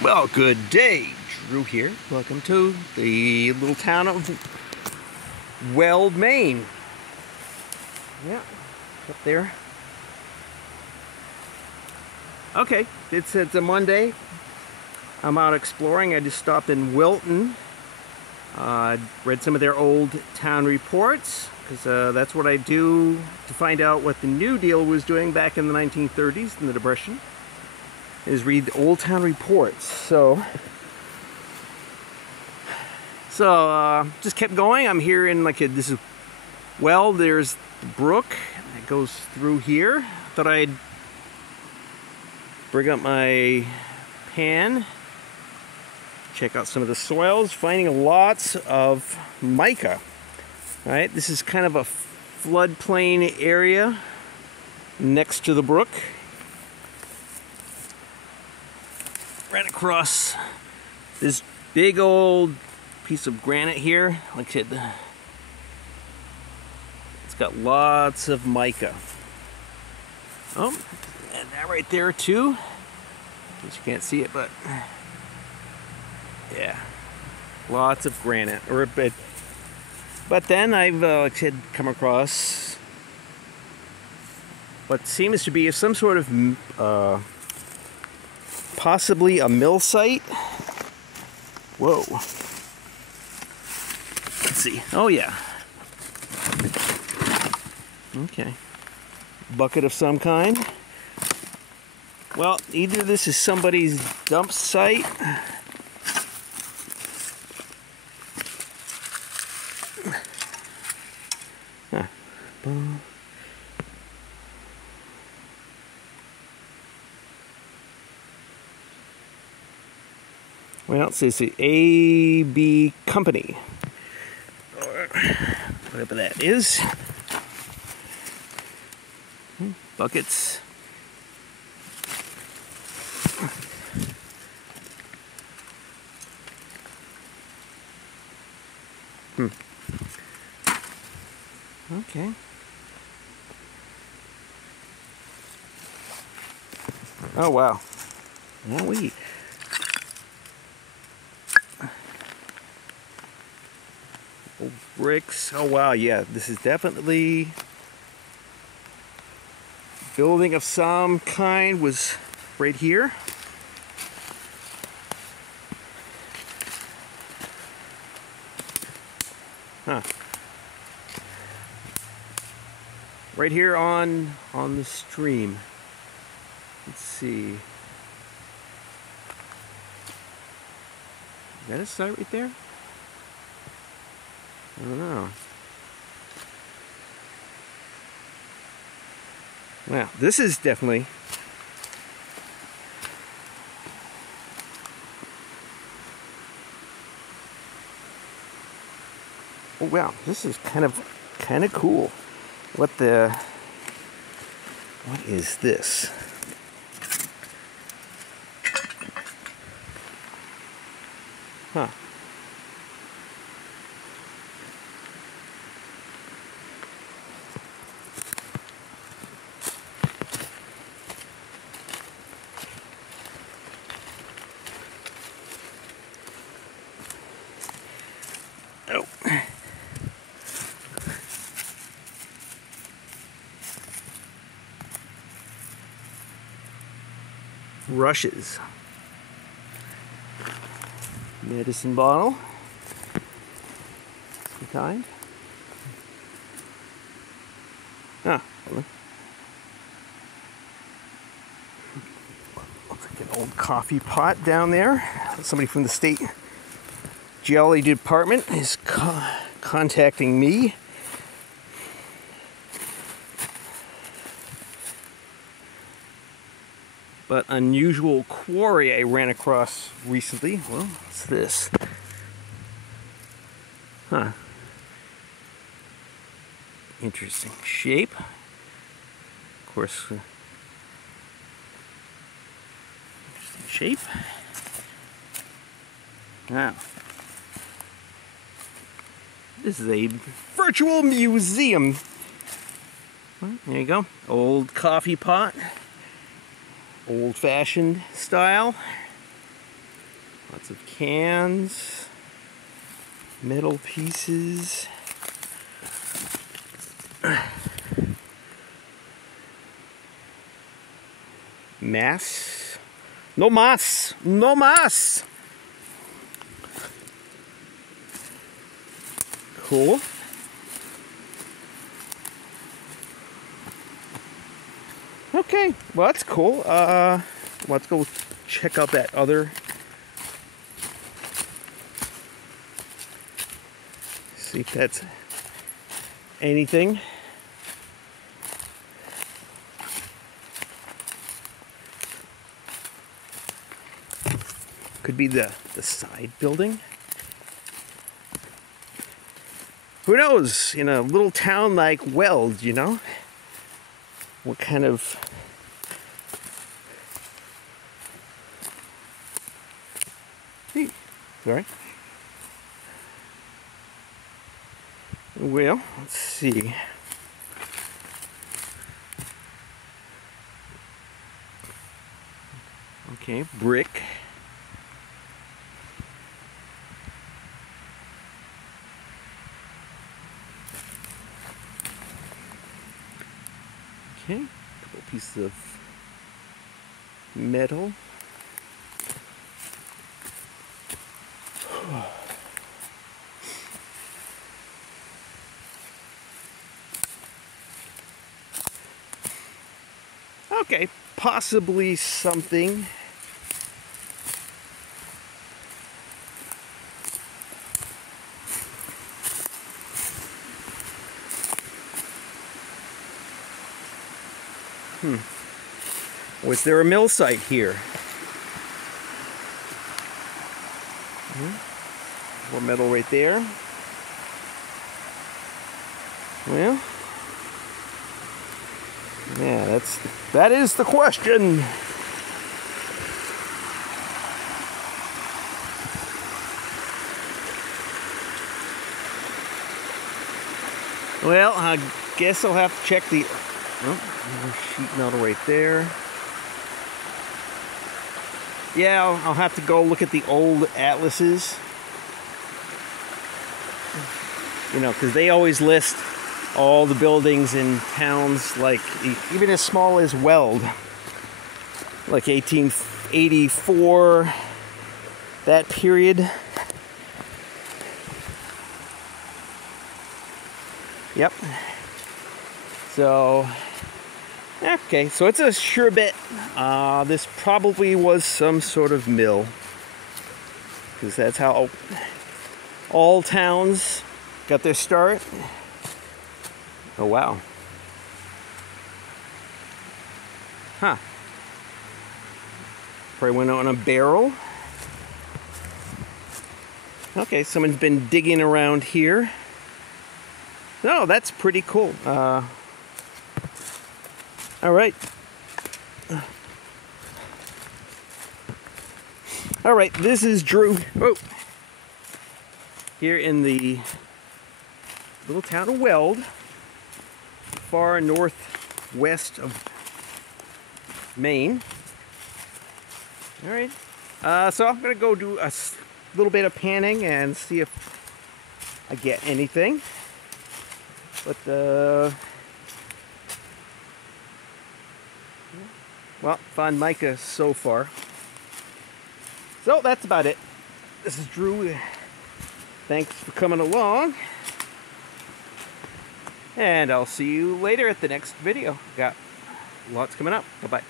Well, good day. Drew here. Welcome to the little town of Weld, Maine. Yeah, up there. Okay, it's a Monday. I'm out exploring. I just stopped in Wilton. Read some of their old town reports, because that's what I do to find out what the New Deal was doing back in the 1930s in the Depression, is read the old town reports. So just kept going. I'm here in this is Weld. There's the brook that goes through here. Thought I'd bring up my pan, check out some of the soils, finding lots of mica. All right, this is kind of a floodplain area next to the brook. Right across this big old piece of granite here. Like I said, it's got lots of mica. Oh, and that right there too. In case you can't see it, but yeah, lots of granite. Or a bit. But then I've like I said, come across what seems to be some sort of possibly a mill site. Whoa. Let's see. Oh yeah. Okay. Bucket of some kind. Well, either this is somebody's dump site. Huh. Well, it says the AB Company, or whatever that is. Buckets. Okay. Oh wow. Now we. Old bricks. Oh wow, yeah, this is definitely building of some kind was right here. Huh. Right here on the stream. Let's see. Is that a site right there? I don't know. Wow, this is definitely oh wow, this is kind of cool. What is this? Huh. Oh. Rushes. Medicine bottle. Some kind. Ah. Looks like an old coffee pot down there. Somebody from the state geology department is contacting me. But unusual quarry I ran across recently. Well, what's this? Huh. Interesting shape. Of course, interesting shape. Wow. This is a virtual museum. Well, there you go. Old coffee pot. Old-fashioned style. Lots of cans, metal pieces. Mass. No mas. No mas. Cool. Okay, well that's cool. Let's go check out that other. See if that's anything. Could be the side building. Who knows? In a little town like Weld, you know? What kind of... Hey, sorry. Well, let's see. Okay, brick. Okay, a couple pieces of metal. Okay, possibly something. Was there a mill site here? More metal right there. Well, yeah, that is the question. Well, I guess I'll have to check the sheet metal right there. Yeah, I'll have to go look at the old atlases. You know, because they always list all the buildings in towns, like even as small as Weld, like 1884, that period. Yep. So, okay, so it's a sure bet. This probably was some sort of mill, because that's how all towns got their start. Oh, wow. Huh. Probably went on a barrel. Okay, someone's been digging around here. No, that's pretty cool. All right. All right, this is Drew. Oh. Here in the little town of Weld, far northwest of Maine. All right. So I'm gonna go do a little bit of panning and see if I get anything. But well, found mica so far. So that's about it. This is Drew. Thanks for coming along. And I'll see you later at the next video. Got lots coming up. Bye-bye.